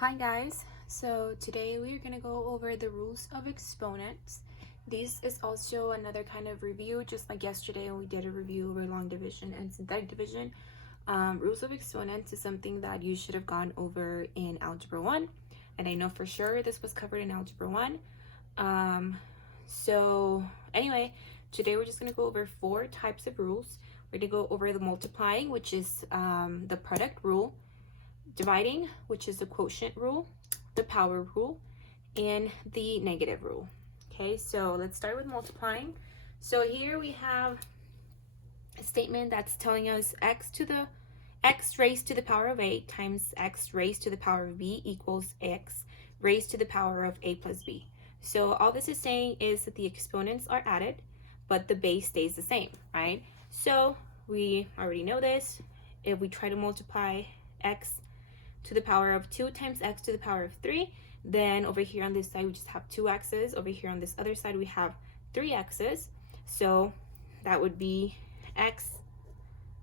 Hi guys, so today we are going to go over the rules of exponents. This is also another kind of review, just like yesterday when we did a review over long division and synthetic division. Rules of exponents is something that you should have gone over in Algebra 1, and I know for sure this was covered in Algebra 1. So anyway, today we're just going to go over 4 types of rules. We're going to go over the multiplying, which is the product rule, dividing, which is the quotient rule, the power rule, and the negative rule. Okay, so let's start with multiplying. So here we have a statement that's telling us x raised to the power of a times x raised to the power of b equals x raised to the power of a plus b. So all this is saying is that the exponents are added, but the base stays the same, right? So we already know this. If we try to multiply x to the power of 2 times x to the power of 3, then over here on this side we just have 2 x's. Over here on this other side we have 3 x's. So that would be x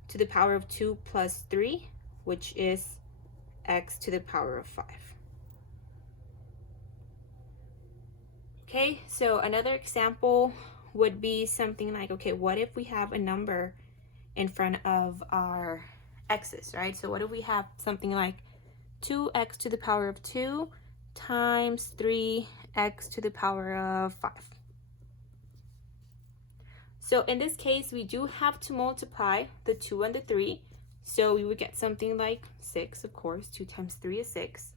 to the power of 2 plus 3, which is x to the power of 5. Okay, so another example would be something like, okay, what if we have a number in front of our x's, right? So what if we have something like 2x to the power of 2 times 3x to the power of 5. So in this case, we do have to multiply the 2 and the 3. So we would get something like 6, of course. 2 times 3 is 6.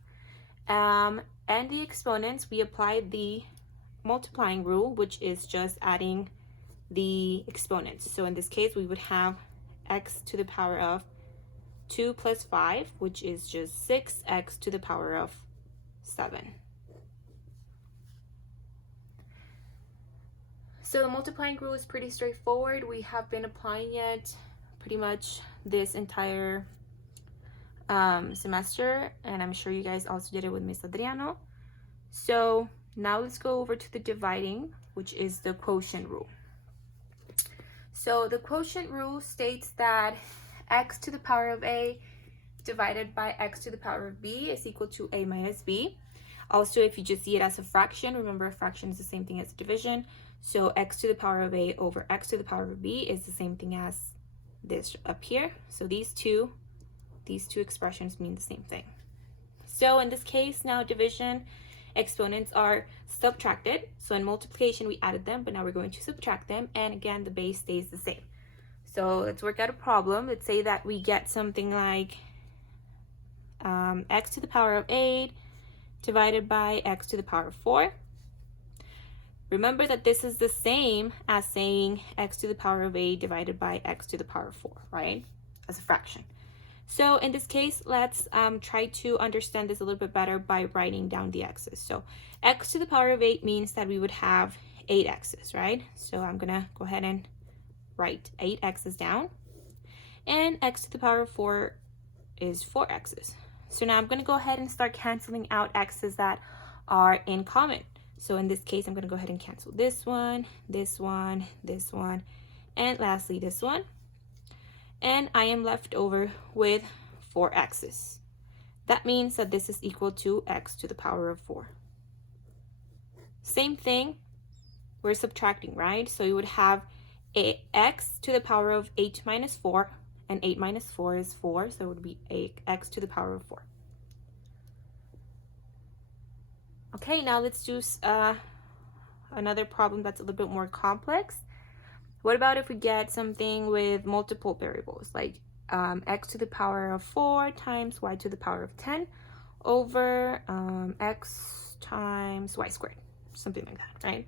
And the exponents, we apply the multiplying rule, which is just adding the exponents. So in this case, we would have x to the power of 2 plus 5, which is just 6x to the power of 7. So the multiplying rule is pretty straightforward. We have been applying it pretty much this entire semester, and I'm sure you guys also did it with Miss Adriano. So now let's go over to the dividing, which is the quotient rule. So the quotient rule states that x to the power of a divided by x to the power of b is equal to a minus b. Also, if you just see it as a fraction, remember a fraction is the same thing as division. So x to the power of a over x to the power of b is the same thing as this up here. So these two expressions mean the same thing. So in this case, now division exponents are subtracted. So in multiplication, we added them, but now we're going to subtract them. And again, the base stays the same. So let's work out a problem. Let's say that we get something like x to the power of 8 divided by x to the power of 4. Remember that this is the same as saying x to the power of 8 divided by x to the power of 4, right? As a fraction. So in this case, let's try to understand this a little bit better by writing down the x's. So x to the power of 8 means that we would have 8 x's, right? So I'm going to go ahead and write 8 x's down. And x to the power of 4 is 4 x's. So now I'm going to go ahead and start canceling out x's that are in common. So in this case, I'm going to go ahead and cancel this one, this one, this one, and lastly this one. And I am left over with 4 x's. That means that this is equal to x to the power of 4. Same thing, we're subtracting, right? So you would have x to the power of 8 minus 4, and 8 minus 4 is 4, so it would be x to the power of 4. Okay, now let's do another problem that's a little bit more complex. What about if we get something with multiple variables, like x to the power of 4 times y to the power of 10 over x times y squared, something like that, right?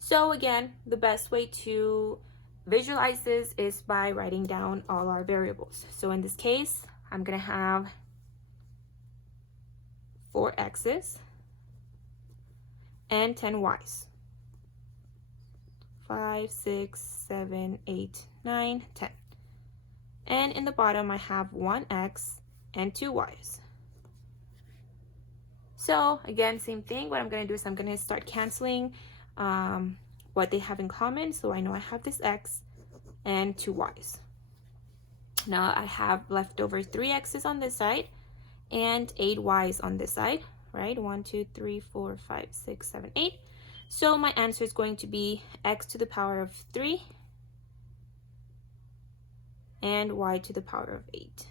So again, the best way to visualize this is by writing down all our variables. So in this case, I'm going to have 4 x's and 10 y's. 5, 6, 7, 8, 9, 10. And in the bottom, I have 1 x and 2 y's. So again, same thing. What I'm going to do is I'm going to start canceling what they have in common. So I know I have this x and 2 y's. Now I have left over 3 x's on this side and 8y's on this side, right? 1, 2, 3, 4, 5, 6, 7, 8. So my answer is going to be x to the power of 3 and y to the power of 8.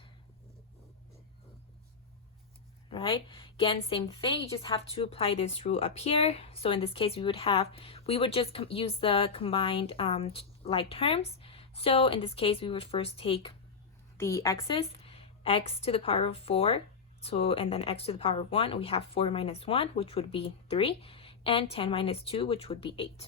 Right? Again, same thing. You just have to apply this rule up here. So in this case, we would just use the combined like terms. So in this case, we would first take the x's, x to the power of 4. So, and then x to the power of 1. We have 4 minus 1, which would be 3, and 10 minus 2, which would be 8.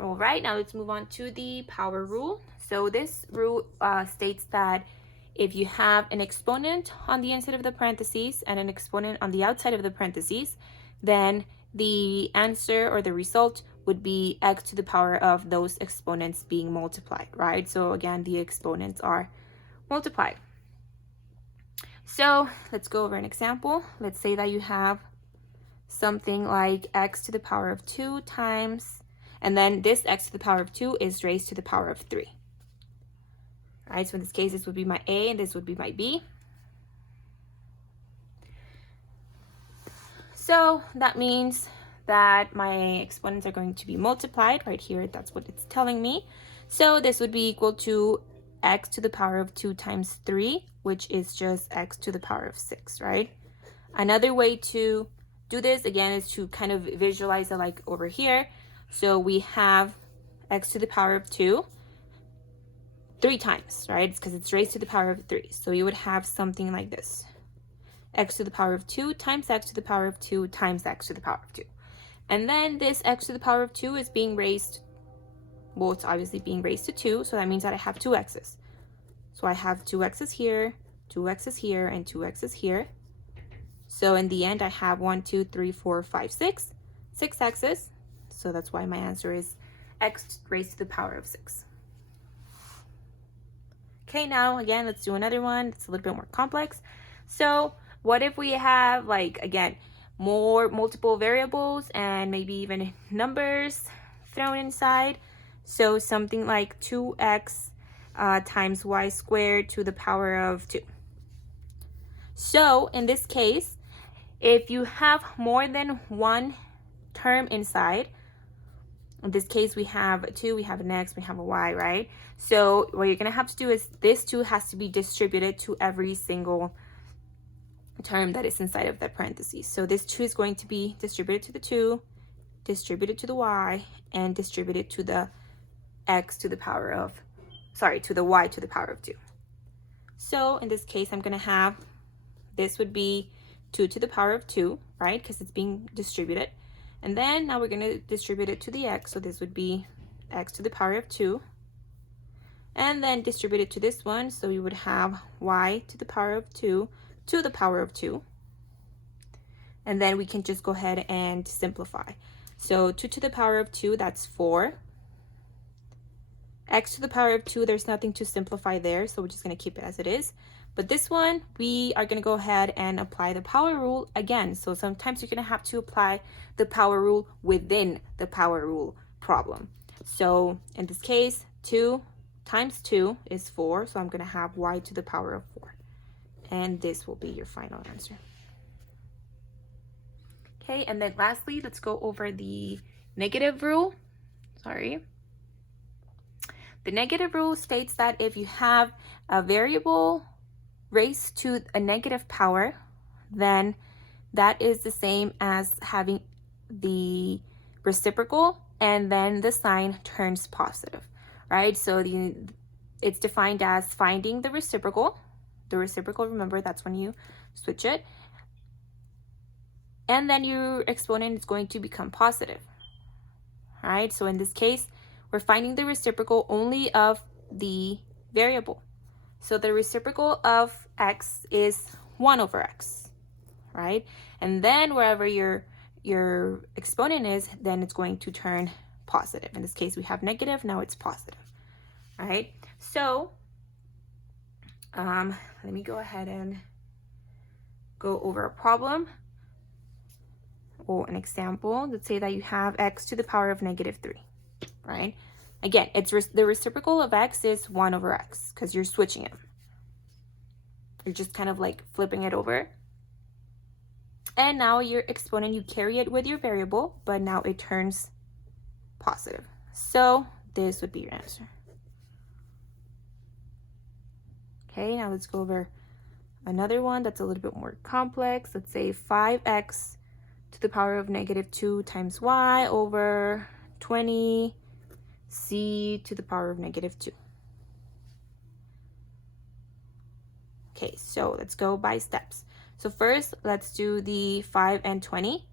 All right, now let's move on to the power rule. So this rule states that if you have an exponent on the inside of the parentheses and an exponent on the outside of the parentheses, then the answer or the result would be x to the power of those exponents being multiplied, right? So again, the exponents are multiplied. So let's go over an example. Let's say that you have something like x to the power of 2 times, and then this x to the power of 2 is raised to the power of 3. All right, so in this case, this would be my A and this would be my B. So that means that my exponents are going to be multiplied right here. That's what it's telling me. So this would be equal to x to the power of 2 times 3, which is just x to the power of 6, right? Another way to do this, again, is to kind of visualize it like over here. So we have x to the power of 2 3 times, right? It's because it's raised to the power of 3. So you would have something like this. X to the power of 2 times x to the power of 2 times x to the power of 2. And then this x to the power of 2 is being raised, well, it's obviously being raised to 2, so that means that I have 2 x's. So I have 2 x's here, 2 x's here, and 2 x's here. So in the end, I have 1, 2, 3, 4, 5, 6 x's. So that's why my answer is x raised to the power of 6. Okay, now again, let's do another one. It's a little bit more complex. So what if we have, like, again, multiple variables and maybe even numbers thrown inside? So something like 2x times y squared to the power of 2. So in this case, if you have more than one term inside, in this case, we have a 2, we have an x, we have a y, right? So what you're going to have to do is this 2 has to be distributed to every single term that is inside of that parentheses. So this 2 is going to be distributed to the 2, distributed to the y, and distributed to the x to the power of, to the y to the power of 2. So in this case, I'm going to have, this would be 2 to the power of 2, right? Because it's being distributed. And then now we're going to distribute it to the x. So this would be x to the power of 2. And then distribute it to this one. So we would have y to the power of 2 to the power of 2. And then we can just go ahead and simplify. So 2 to the power of 2, that's 4. X to the power of 2, there's nothing to simplify there. So we're just going to keep it as it is. But this one, we are going to go ahead and apply the power rule again. So sometimes you're going to have to apply the power rule within the power rule problem. So in this case, 2 times 2 is 4. So I'm going to have y to the power of 4. And this will be your final answer. Okay, and then lastly, let's go over the negative rule. The negative rule states that if you have a variable raised to a negative power, then that is the same as having the reciprocal and then the sign turns positive, right? So it's defined as finding the reciprocal. The reciprocal, remember, that's when you switch it. And then your exponent is going to become positive, right? So in this case, we're finding the reciprocal only of the variable. So the reciprocal of x is 1 over x, right? And then wherever your exponent is, then it's going to turn positive. In this case, we have negative, now it's positive, all right? So let me go ahead and go over a problem or an example. Let's say that you have x to the power of negative 3, right? Again, it's the reciprocal of x is 1 over x because you're switching it. You're just kind of like flipping it over. And now your exponent, you carry it with your variable, but now it turns positive. So this would be your answer. Okay, now let's go over another one that's a little bit more complex. Let's say 5x to the power of -2 times y over 20 c to the power of -2. Okay, so let's go by steps. So first, let's do the 5 and 20.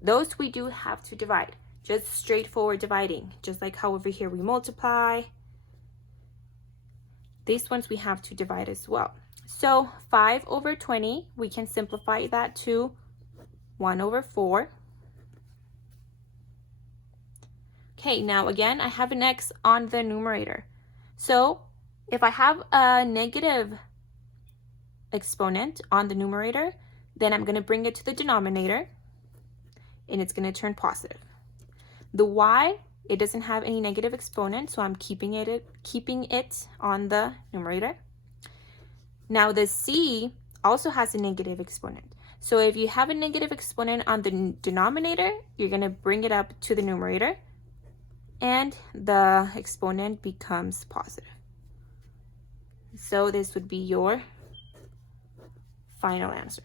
Those we do have to divide. Just straightforward dividing. Just like how over here we multiply. These ones we have to divide as well. So 5 over 20, we can simplify that to 1 over 4. Okay, now again, I have an x on the numerator. So if I have a negative exponent on the numerator, then I'm going to bring it to the denominator, and it's going to turn positive. The y, it doesn't have any negative exponent, so I'm keeping it on the numerator. Now the c also has a negative exponent. So if you have a negative exponent on the denominator, you're going to bring it up to the numerator, and the exponent becomes positive. So this would be your final answer.